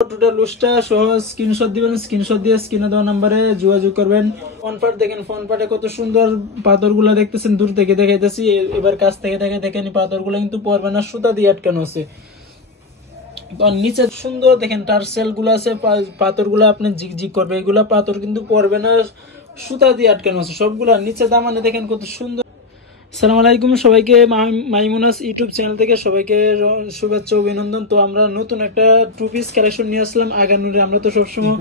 Total লুজটা সহ screenshot দিবেন, screenshot দিয়ে স্ক্রিনে দেওয়া নাম্বারে যোগাযোগ করবেন। ফোন পার্ট দেখেন, ফোন পার্টে কত সুন্দর পাথরগুলো দেখতেছেন, দূর থেকে দেখাইতেছি, এবার কাছ থেকে দেখেন পাথরগুলো কিন্তু পড়বে না, সুতা দিয়ে আটকানো আছে। নিচে সুন্দর দেখেন টার্সেল গুলো আছে, পাথরগুলো আপনি ঝিকঝিক করবে, এগুলা পাথর কিন্তু পড়বে না, সুতা দিয়ে আটকানো আছে সবগুলা। নিচে দামানে দেখেন কত সুন্দর। আসসালামু আলাইকুম সবাইকে, মাইমুনাস ইউটিউব চ্যানেল থেকে সবাইকে শুভেচ্ছা অভিনন্দন। তো আমরা নতুন একটা টু পিস কালেকশন নিয়ে আসলাম আগানুরে। আমরা তো সবসময়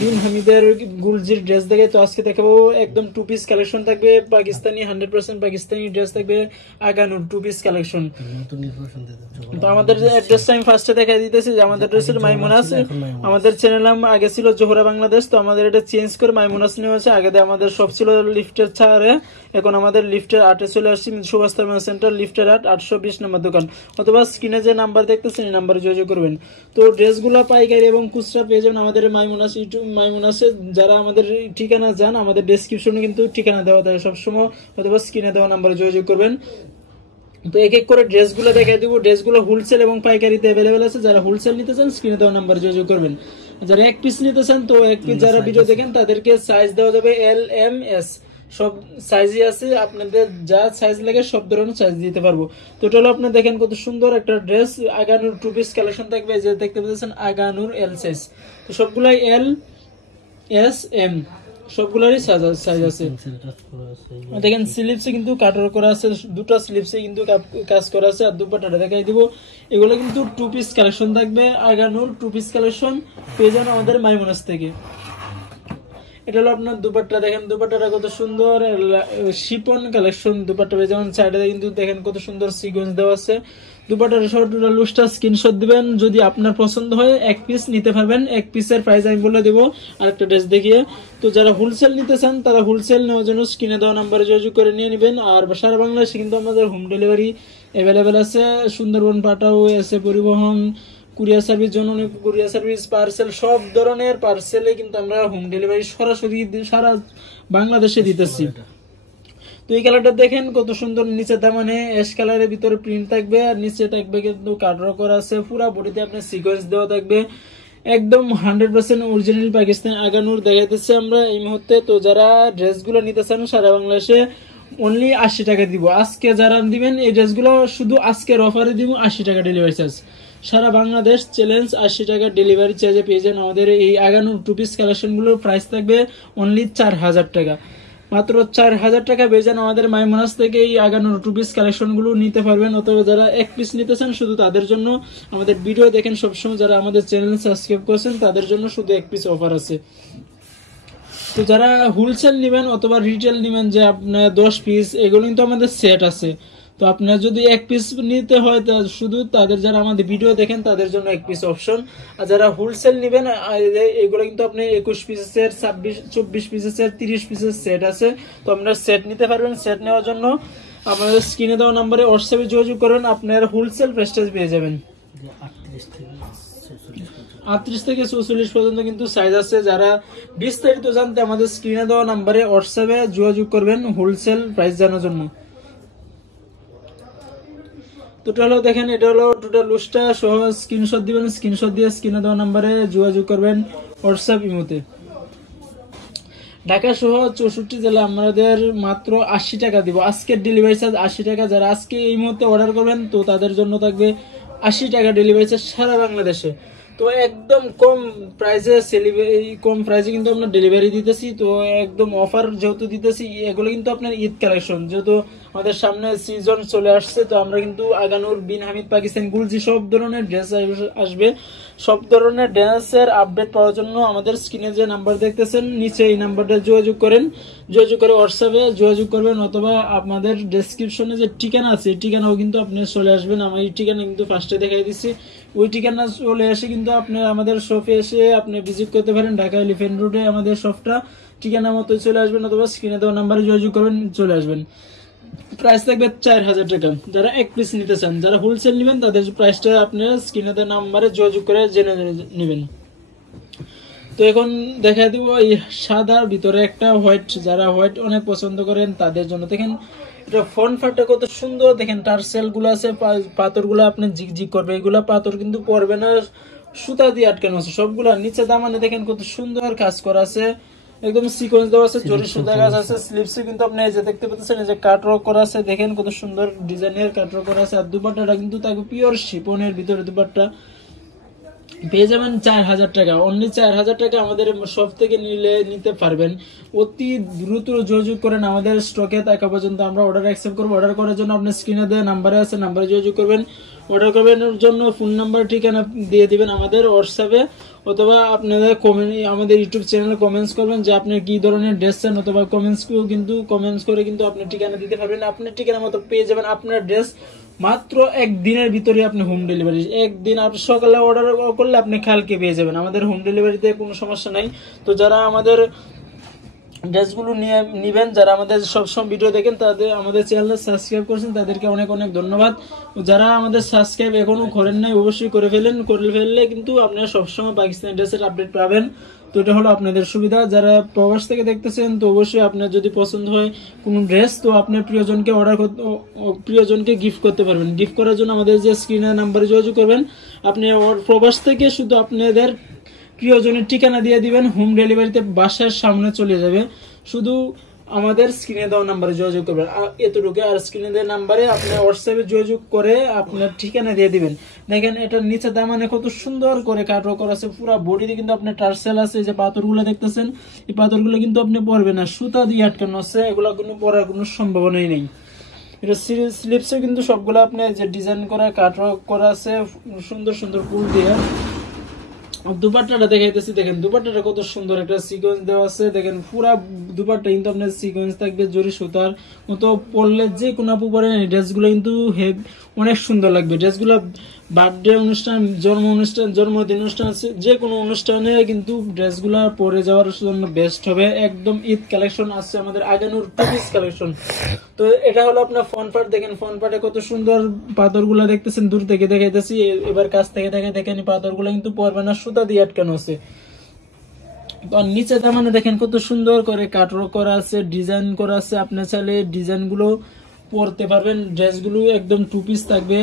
বিন হামিদের গুলজির ড্রেস দেখে, তো আজকে দেখাবো একদম টু পিস কালেকশন থাকবে পাকিস্তানি, 100% পাকিস্তানি ড্রেস থাকবে আগানুর টু পিস কালেকশন। তো আমাদের অ্যাড্রেসটা আমি ফার্স্টে দেখাই দিতেছি যে আমাদের অ্যাড্রেস হলো মাইমুনাস। আমাদের চ্যানেল নাম আগে ছিল জোহরা বাংলাদেশ, তো আমাদের এটা চেঞ্জ করে মাইমুনাস নেওয়া হয়েছে। আগে আমাদের সব ছিল লিফটের 4-এ, এখন আমাদের লিফটের 8-এ চলে আসছি। সুভাষ থার্মাল সেন্টার, লিফটের 8, 820 নম্বর দোকান, অথবা স্ক্রিনে যে নাম্বার দেখতেছেন এই নাম্বারে যোগাযোগ করবেন। তো ড্রেসগুলো পাইকারি এবং খুচরা পেয়ে যাবেন আমাদের মাইমুনাস ইউটিউব মাইমুনাসে। যারা আমাদের ঠিকানা জান, আমাদের ডেসক্রিপশনে কিন্তু ঠিকানা দেওয়া থাকে সবসময়, অথবা স্ক্রিনে দেওয়া নাম্বারে যোগাযোগ করবেন। তো এক এক করে ড্রেসগুলো দেখাই দিব। ড্রেসগুলো হোলসেল এবং পাইকারিতে অ্যাভেলেবেল আছে। যারা হোলসেল নিতে চান স্ক্রিনে দেওয়া নাম্বারে যোগাযোগ করবেন। যারা এক পিস নিতে চান, তো এক পিস যারা ভিডিও দেখেন তাদেরকে সাইজ দেওয়া যাবে এল, এম, এস, সব সাইজই আছে। আপনাদের যা সাইজ লাগে সব ধরনের সাইজ দিতে পারবো। তো এটা হলো আপনি দেখেন কত সুন্দর একটা dress Aganoor two piece collection থাকবে, যে দেখতে পাচ্ছেন আগানুর এল সাইজ। তো সবগুলাই এল, এস, এম সবগুলারই সাইজ আছে। দেখেন স্লিপসে কিন্তু কাটর করা আছে, দুটো স্লিপসে কিন্তু কাজ করা আছে। আর দুপাট্টাটা দেখাই দিব। এগুলো কিন্তু টু পিস কালেকশন থাকবে আগানুর টু পিস কালেকশন পেয়ে যান আমাদের মাইমুনাস থেকে। এটা হলো আপনার দুপাট্টা, দেখেন দুপাট্টাটা কত সুন্দর শিপন কালেকশন। দুপাট্টা পেয়ে যাবেন, সাইডে কিন্তু দেখেন কত সুন্দর সিকোয়েন্স দেওয়া আছে। দুপাট্টার টোটাল লুজটা স্ক্রিনশট দিবেন, যদি আপনার পছন্দ হয় এক পিস নিতে পারবেন। এক পিসের প্রাইস আমি বলে দেবো আরেকটা ড্রেস দেখিয়ে। তো যারা হোলসেল নিতে চান তারা হোলসেল নেওয়ার জন্য স্ক্রিনে দেওয়া নাম্বারে যোগাযোগ করে নিয়ে নেবেন। আর সারা বাংলাদেশে কিন্তু আমাদের হোম ডেলিভারি অ্যাভেলেবেল আছে। সুন্দরবন পাঠাও আছে পরিবহন, কুরিয়ার সার্ভিস, জন্য কুরিয়ার সার্ভিস, পার্সেল, সব ধরনের পার্সেলে কিন্তু আমরা হোম ডেলিভারি সরাসরি সারা বাংলাদেশে দিতেছি। তো এই কালারটা দেখেন কত সুন্দর, নিচে দামানে অ্যাশ কালারের ভিতরে প্রিন্ট থাকবে, আর নিচে থাকবে কিন্তু কাটওয়ার্ক করা আছে। পুরো বডিতে আপনার সিকোয়েন্স দেওয়া থাকবে, একদম 100% অরিজিনাল পাকিস্তানি আগানুর দেখাইতেছে আমরা এই মুহূর্তে। তো যারা ড্রেসগুলো নিতে চান সারা বাংলাদেশে অনলি 80 টাকা দিব। আজকে যারা দিবেন এই ড্রেসগুলো শুধু আজকের অফারে দিব 80 টাকা ডেলিভারি চার্জ। সারা বাংলাদেশ চ্যালেঞ্জ 80 টাকা ডেলিভারি চার্জে পেয়ে যান আমাদের এই আগানুর টু পিস কালেকশনগুলোর প্রাইস থাকবে অনলি 4000 টাকা। মাত্র 4000 টাকা পেয়ে যান আমাদের মাইমুনাস থেকে এই আগানুর টু পিস কালেকশনগুলো নিতে পারবেন। অথবা যারা এক পিস নিতে চান শুধু তাদের জন্য আমাদের ভিডিও দেখেন সবসময়, যারা আমাদের চ্যানেল সাবস্ক্রাইব করছেন তাদের জন্য শুধু এক পিস অফার আছে। তো যারা হোলসেল নেবেন অথবা রিটেল নেবেন, যে আপনার 10 পিস, এগুলো কিন্তু আমাদের সেট আছে। তো আপনার যদি এক পিস নিতে হয় শুধু তাদের, যারা আমাদের ভিডিও দেখেন তাদের জন্য এক পিস অপশন। আর যারা হোলসেল নেবেন এগুলো কিন্তু আপনি 21 পিসের, 24 পিসের, 30 পিসের সেট আছে। তো আপনারা সেট নিতে পারবেন। সেট নেওয়ার জন্য আমাদের স্ক্রিনে দেওয়া নাম্বারে হোয়াটসঅ্যাপে যোগাযোগ করেন, আপনার হোলসেল প্রাইসটা পেয়ে যাবেন। 38 থেকে 44 পর্যন্ত কিন্তু সাইজ আছে। যারা বিস্তারিত জানতে আমাদের স্ক্রিনে দেওয়া নাম্বারে হোয়াটসঅ্যাপে যোগাযোগ করবেন হোলসেল প্রাইস জানার জন্য। তো হলো দেখেন, এটা হলো টোটাল লুজটা সহ স্ক্রিনশট দিবেন, স্ক্রিনশট দিয়ে স্ক্রিনে দেওয়া নাম্বারে যোগাযোগ করবেন হোয়াটসঅ্যাপ ইমোতে। ঢাকা সহ 64 জেলা আমাদের মাত্র 80 টাকা দিব। আজকের ডেলিভারি চার্জ 80 টাকা। যারা আজকে এই মুহূর্তে অর্ডার করবেন তো তাদের জন্য থাকবে 80 টাকা ডেলিভারি চার্জ সারা বাংলাদেশে। তো একদম কম প্রাইসে কিন্তু আমরা ডেলিভারি দিতেছি। তো একদম অফার যেহেতু দিতেছি, এগুলো কিন্তু আপনার ঈদ কালেকশন, যেহেতু আমাদের সামনে সিজন চলে আসছে। তো আমরা কিন্তু আগানুর, বিন হামিদ, পাকিস্তান, গুলজি সব ধরনের ড্রেস আসবে। সব ধরনের ড্রেসের আপডেট পাওয়ার জন্য আমাদের স্ক্রিনে যে নাম্বার দেখতেছেন নিচে, এই নাম্বারটা যোগাযোগ করেন। যোগাযোগ করে হোয়াটসঅ্যাপে যোগাযোগ করবেন, অথবা আপনাদের ডেসক্রিপশনে যে ঠিকানা আছে এই ঠিকানাও কিন্তু আপনি চলে আসবেন। আমি এই ঠিকানা কিন্তু ফার্স্টে দেখাই দিচ্ছি। ওই ঠিকানা চলে এসে কিন্তু আপনি আমাদের শপে এসে আপনি ভিজিট করতে পারেন। ঢাকা এলিফ্যান্ট রোডে আমাদের শপটা, ঠিকানা মতো চলে আসবেন, অথবা স্ক্রিনে দেওয়া নাম্বারে যোগাযোগ করবেন, চলে আসবেন। প্রাইস থাকবে 4000 টাকা। যারা এক পিস নিতে চান, যারা হোলসেল নেবেন তাদের প্রাইসটা আপনারা স্ক্রিনে দেওয়া নাম্বারে যোগাযোগ করে জেনে নেবেন। তো এখন দেখা দিব এই সাদার ভিতরে একটা হোয়াইট, যারা হোয়াইট অনেক পছন্দ করেন তাদের জন্য। দেখেন এটা ফ্রন্ট পার্টটা কত সুন্দর, দেখেন টার্সেল গুলো আছে, পাথর গুলো আপনি ঝিকঝিক করবে, এগুলা পাথর কিন্তু পড়বে না, সুতা দিয়ে আটকানো আছে সবগুলা। নিচে দামানে দেখেন কত সুন্দর কাজ করা আছে, একদম সিকোয়েন্স দেওয়া আছে, জরি সুতা কাজ আছে। স্লিপসে কিন্তু আপনি এই যে দেখতে পাচ্ছেন এই যে কাটওয়ার্ক করা আছে, দেখেন কত সুন্দর ডিজাইনের কাটওয়ার্ক করা আছে। আর দুপাট্টাটা কিন্তু থাকবে পিওর শিফনের ভিতরে দুপাট্টা, পেয়ে যাবেন 4000 টাকা, অনলি 4000 টাকা আমাদের শপ থেকে নিতে পারবেন। অতি দ্রুত যোগাযোগ করেন, আমাদের স্টকে থাকা পর্যন্ত আমরা অর্ডার অ্যাকসেপ্ট করবো। অর্ডার করার জন্য আপনি স্ক্রিনে দেওয়া নাম্বারে আছে, নাম্বারে যোগাযোগ করবেন। অর্ডার করবেন জন্য ফোন নাম্বার ঠিকানা দিয়ে দিবেন আমাদের হোয়াটসঅ্যাপে, অথবা আপনাদের আমাদের ইউটিউব চ্যানেলে কমেন্টস করবেন যে আপনি কি ধরনের ড্রেস চান, অথবা কমেন্টস করে কিন্তু আপনি ঠিকানা দিতে পারবেন। আপনার ঠিকানা মতো পেয়ে যাবেন আপনার ড্রেস মাত্র একদিনের ভিতরে। আপনি হোম ডেলিভারি একদিন, আপনি সকালে অর্ডার করলে আপনি কালকে পেয়ে যাবেন। আমাদের হোম ডেলিভারিতে কোনো সমস্যা নাই। তো যারা আমাদের ড্রেসগুলো নিবেন, যারা আমাদের সবসময় ভিডিও দেখেন, তাদের আমাদের চ্যানেলে সাবস্ক্রাইব করেছেন, তাদেরকে অনেক অনেক ধন্যবাদ। যারা আমাদের সাবস্ক্রাইব এখনো করেন নাই অবশ্যই করে ফেললে কিন্তু আপনারা সবসময় পাকিস্তানি ড্রেসের আপডেট পাবেন। তো এটা হলো আপনাদের সুবিধা। যারা প্রবাস থেকে দেখতেছেন, তো অবশ্যই আপনার যদি পছন্দ হয় কোনো ড্রেস, তো আপনার প্রিয়জনকে গিফট করতে পারবেন। গিফট করার জন্য আমাদের যে স্ক্রিনের নাম্বারে যোগাযোগ করবেন। আপনি প্রবাস থেকে শুধু আপনাদের প্রিয়জনের ঠিকানা দিয়ে দিবেন, হোম ডেলিভারিতে বাসার সামনে চলে যাবে। শুধু আমাদের স্ক্রিনে দেওয়া নাম্বারে যোগাযোগ করবেন, এতটুকু। আর স্ক্রিনে দেওয়া নাম্বারে আপনি হোয়াটসঅ্যাপে যোগাযোগ করে আপনার ঠিকানা দিয়ে দিবেন। দেখেন এটার নিচে দামানে কত সুন্দর করে কাটওয়ার্ক করা আছে, পুরো বডিতে কিন্তু আপনার টার্সেল আছে। যে পাথরগুলো দেখতেছেন, এই পাথরগুলো কিন্তু আপনি পরবেন না, সুতা দিয়ে আটকানো আছে, এগুলো কোনো পরার কোনো সম্ভাবনাই নেই। এটা স্লিপসে কিন্তু সবগুলো আপনি যে ডিজাইন করা কাটওয়ার্ক করা আছে সুন্দর সুন্দর ফুল দিয়ে। দুপাট্টাটা দেখাইতেছি, দেখেন দুপাট্টাটা কত সুন্দর একটা সিকোয়েন্স দেওয়া আছে। দেখেন পুরা দুপাট্টা কিন্তু আপনার সিকোয়েন্স থাকবে, জরি সুতার মতো। পরলে যে কোনো আপু পরেন এই ড্রেসগুলো কিন্তু অনেক সুন্দর লাগবে। ড্রেসগুলো বার্থডে অনুষ্ঠান, জন্মদিন অনুষ্ঠান, যে কোনো অনুষ্ঠানে কিন্তু ড্রেসগুলো পরে যাওয়ার জন্য বেস্ট হবে। একদম ঈদ কালেকশন আসছে আমাদের আগানোর টুপিস কালেকশন। তো এটা হলো আপনার ফ্রন্ট পার্ট, দেখেন ফ্রন্ট পার্টে কত সুন্দর পাথরগুলো দেখতেছেন, দূর থেকে দেখাইতেছি, এবার কাছ থেকে দেখেন পাথরগুলো কিন্তু পরবে না, সুতা দিয়ে আটকানো আছে। নিচে দামানে দেখেন কত সুন্দর করে কাটওয়ার্ক করা আছে, ডিজাইন করা আছে। আপনি চাইলে ডিজাইন গুলো পরতে পারবেন। ড্রেসগুলো একদম টু পিস থাকবে,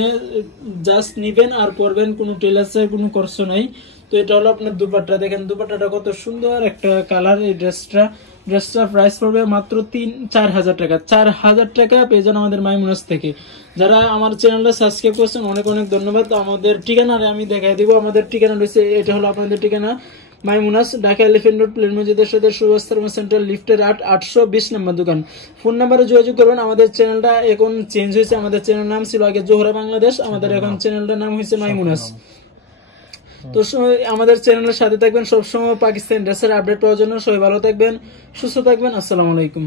জাস্ট নিবেন আর পরবেন, কোনো টেলার্সের কোনো খরচ নাই। তো এটা হলো আপনার দুপাট্টা, দেখেন দুপাট্টাটা কত সুন্দর একটা কালার। এই ড্রেসটার প্রাইস পড়বে মাত্র 4000 টাকা। 4000 টাকা পেয়ে যান আমাদের মাইমুনাস থেকে। যারা আমার চ্যানেলটা সাবস্ক্রাইব করছেন অনেক অনেক ধন্যবাদ। আমাদের ঠিকানা আমি দেখাই দিব। আমাদের ঠিকানা রয়েছে, এটা হলো আপনাদের ঠিকানা মাইমুনাস, ঢাকা এলিফেন্ট রোড, প্লেন মসজিদের সাথে সুভাষ সেন্টার, লিফটের 820 নম্বর দোকান। ফোন নাম্বারে যোগাযোগ করবেন। আমাদের চ্যানেলটা এখন চেঞ্জ হয়েছে, আমাদের চ্যানেল নাম ছিল আগে জোহরা বাংলাদেশ, আমাদের এখন চ্যানেলটার নাম হয়েছে মাইমুনাস। তো আমাদের চ্যানেলের সাথে থাকবেন সবসময় পাকিস্তান ড্রেসের আপডেট পাওয়ার জন্য। সবাই ভালো থাকবেন, সুস্থ থাকবেন। আসসালামু আলাইকুম।